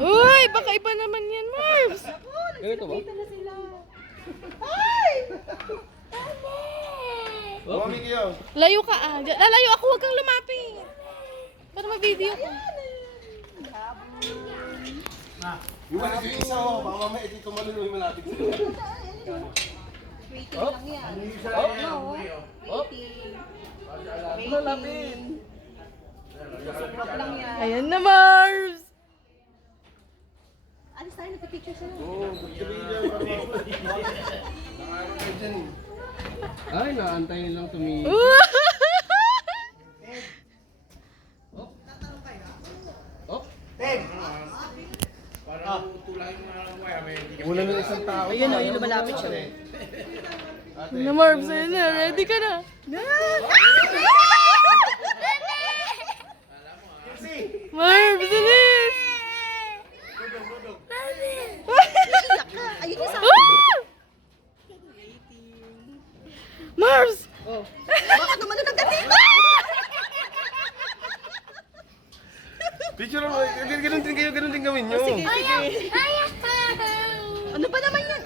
Uy, baka iba naman yan, Marbs. Ganito ba? Layo ka ah. Lalayo ako, huwag kang lumapit. Para ma-video ko. Yung isa ho, baka mamaya dito maluloy malapit sila. Waiting lang yan. Malapit. Sukrap lang yan. Ayan na, Marbs. Alis tayo, nagpa-picture sila. Oo, Ay, naantayin lang tumingin. Oh, Wala na isang tao. Ayun o, yun lumalapit siya. Na, Marbs, ayun na. Ready ka na. Marbs, bilis! Ayun yung sa Marbs! Baka naman na nagdating! Picture mo, ganun din kayo, ganun din gawin nyo. Sige, sige. Ano ba naman yan?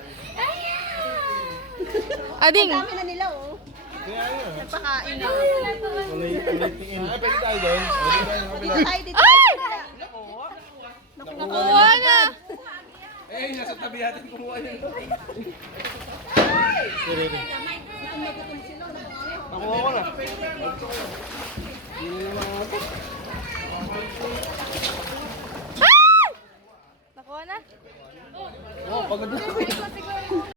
Ading! Dami na nila oh. Nagpakain na. Ay, pwede tayo doon. Dito tayo, dito. Ay! Naku, Nakuha na! eh, nasa tabi natin kumuha yun. Nakuha ko na. Hindi na yung mga